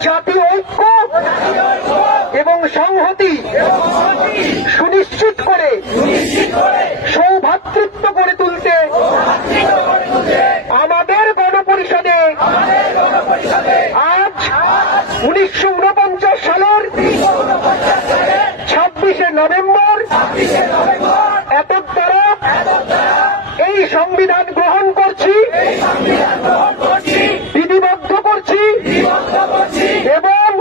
জাতীয় ঐক্য এবং সংহতি সুনিশ্চিত করে, সৌভাতৃত্ব গড়ে তুলতে আমাদের গণপরিষদে আজ উনিশশো উনপঞ্চাশ সালের ছাব্বিশে নভেম্বর এত এই সংবিধান গ্রহণ করছি বিধিবদ্ধ করছি এবং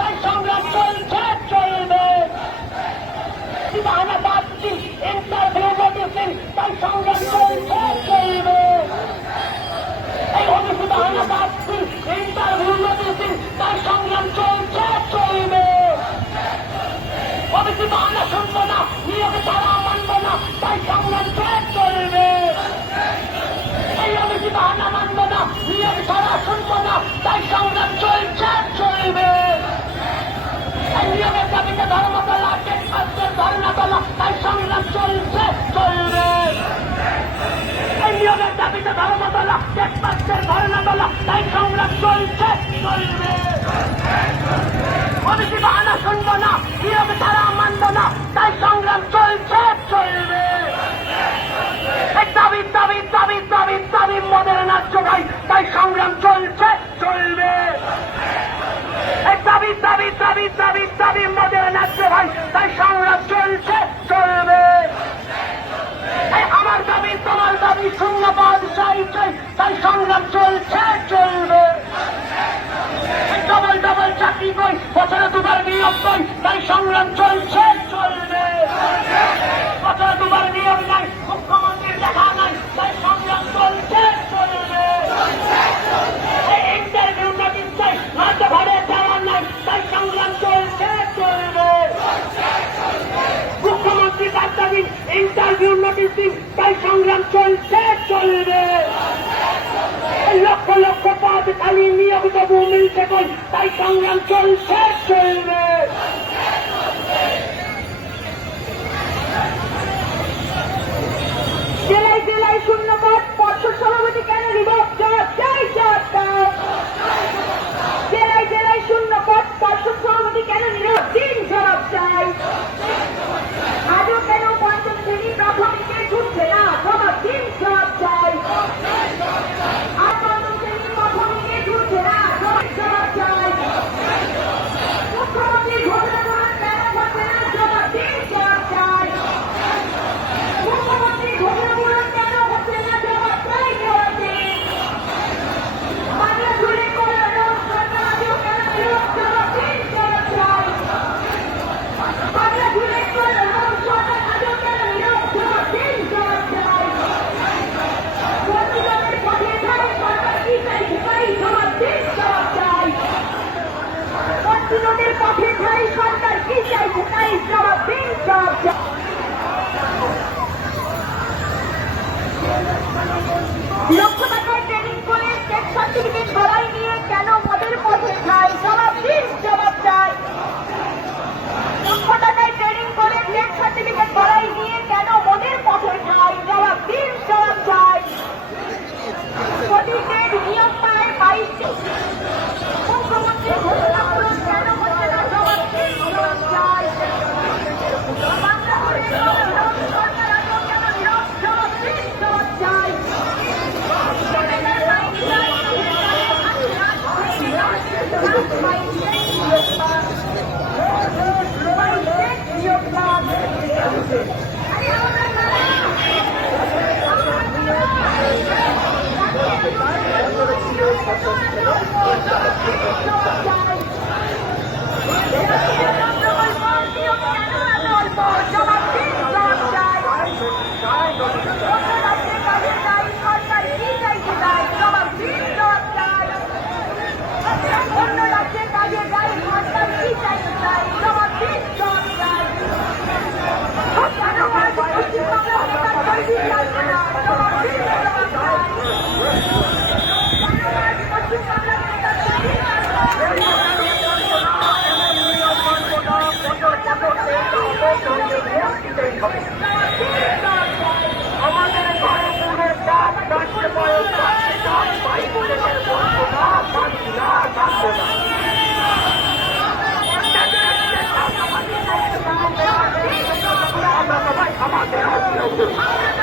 তাই সংগ্রাম চলছে চলবে বাহানা পাচ্ছি ইন্টারভিউ দিচ্ছেন তাই সংগ্রাম চলছে চলবে এই অফিসে বাহানা পাচ্ছি ইন্টারভিউ দিচ্ছেন তাই সংগ্রাম চলছে চলবে অফিসে বাহানা শুনব না নিয়োগে তারা মানবো না তাই সংগ্রাম চলবে এই অফিসে বাহানা মানবো না নিয়োগে তারা শুনব তাই সংগ্রাম চলছে, চলবে। এই নিয়োগের দাবিতে ধর্মতলা টেক্সাসের ধর্ণাতলা তাই সংগ্রাম চলছে, চলবে। এই নিয়োগের দাবিতে ধর্মতলা টেক্সাসের ধর্ণাতলা তাই সংগ্রাম চলছে, চলবে। অনেকে বাহানা শুনব না নিয়োগ ছাড়া মানবো না তাই সংগ্রাম চলছে, চলবে। এই দাবি দাবি দাবি দাবি দাবি, মদের নাচ ভাই তাই সংগ্রাম চলছে চলবে এই দাবি দিন তাই সংগ্রাম চলছে, চলবে। লক্ষ লক্ষ পদ খালি নিয়োগ তবু মিলছে কই তাই সংগ্রাম চলছে, চলবে। জেলায় শূন্য পদ পর্ষদ সভাপতি কেন রিভোক জবাব চাই জেলায় জেলায় শূন্য পদ সভাপতি কেন নিয়োগ দিন চাই? অন্য Oh, my God.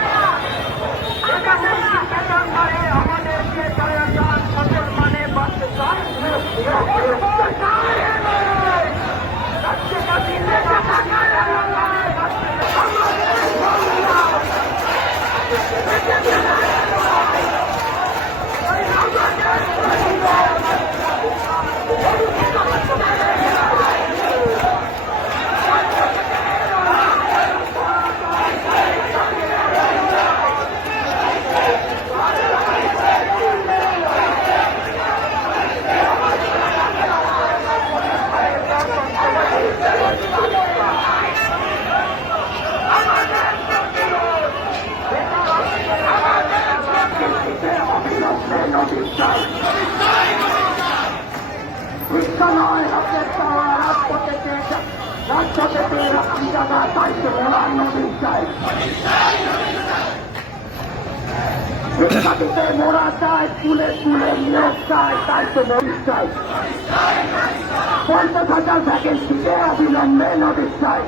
পঞ্চাশ হাজার ভ্যাকেন্সিতে অবিলম্বে নদীর চাই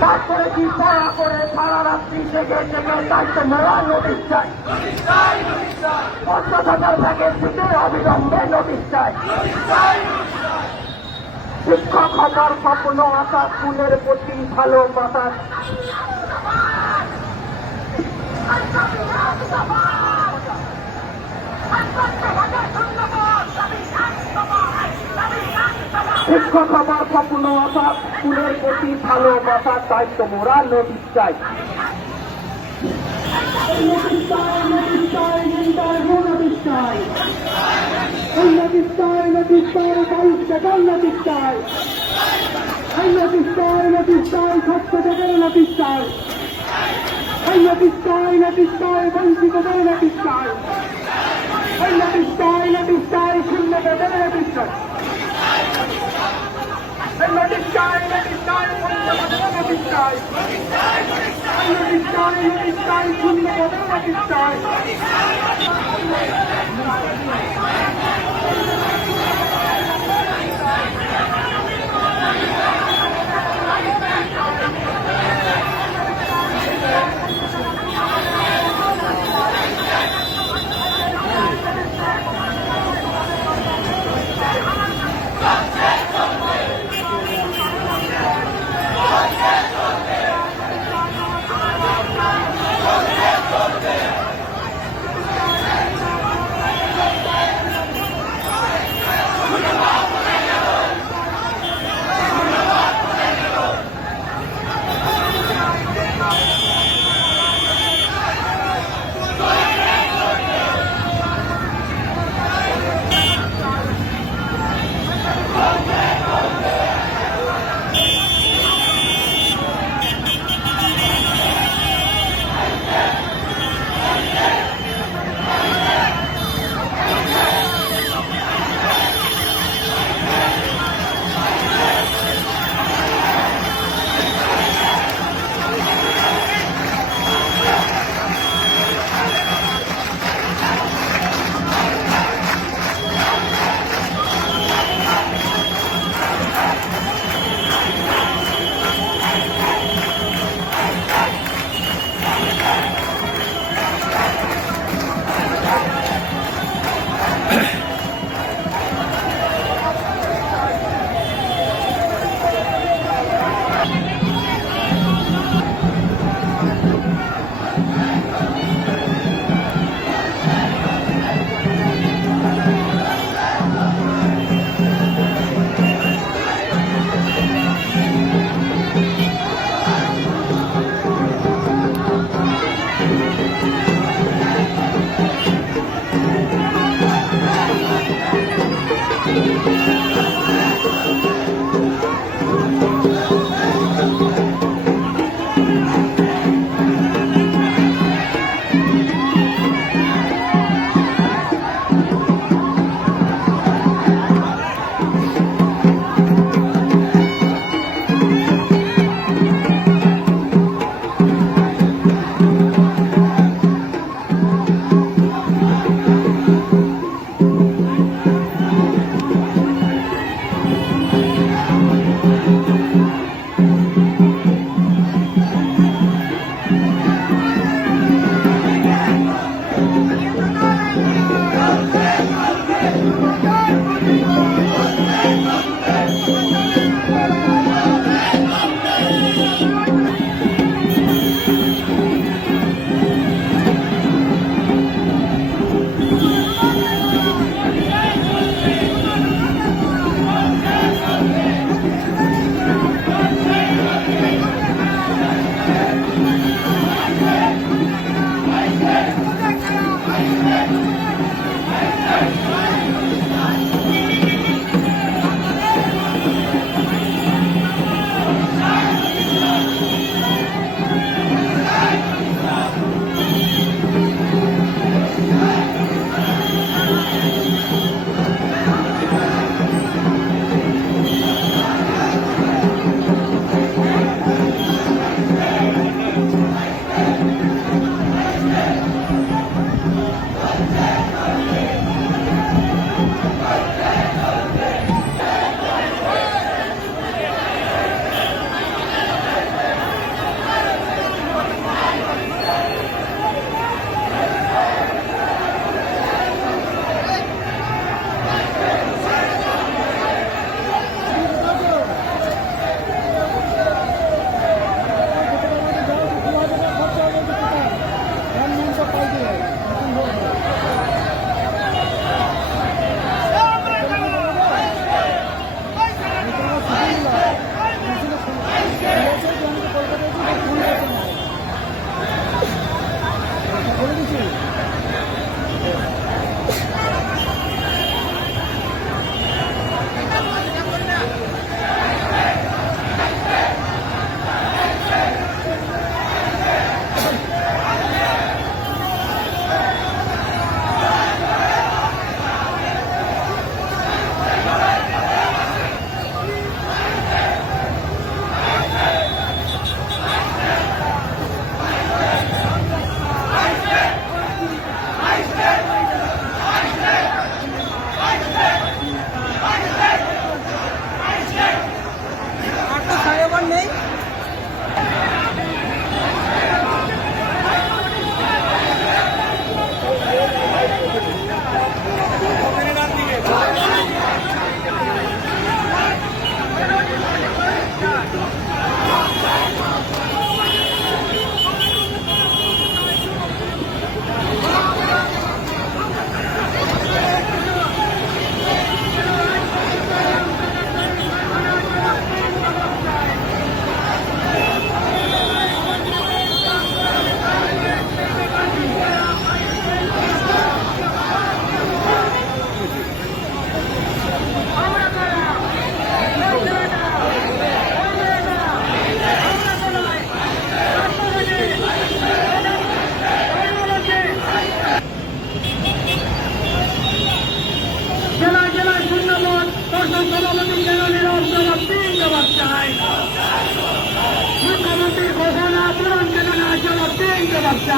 তারপরে কি পড়া করে সারা জেগে জেগে দায়িত্ব মোড়া নদীর চাই। পঞ্চাশ হাজার ভ্যাকেন্সিতে অবিলম্বে নোটিশ চাই। শিক্ষক হবার স্বপ্ন আশা স্কুলের প্রতি ভালো বাতাস শিক্ষক হবার স্বপ্ন আশা স্কুলের প্রতি ভালো বাতাস দায়িত্ব মোরা নোটিশ চাই নোটিশ চাই নোটিশ চাই ইন্টারভিউ নোটিশ চাই এই নোটিশ চাই নোটিশ চাই বাইশ টাকার নোটিশ চাই এই নোটিশ চাই নোটিশ চাই স্বাস্থ্য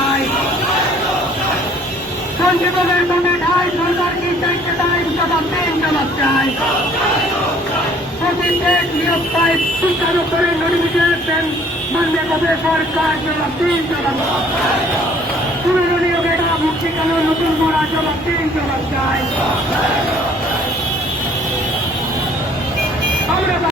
চাই সংসদের মনে ঠাই সরকারকে চাইতে তাই জবাব দেন জবাব চাই। প্রতিবেদ নিয়োগ পায় সুচারু করে নোটিফিকেশন বন্ধে কবে সরকার জবাব দিন জবাব পুরনো নিয়োগে না মুক্তি কেন নতুন মোড়া জবাব দিন জবাব চাই। আমরা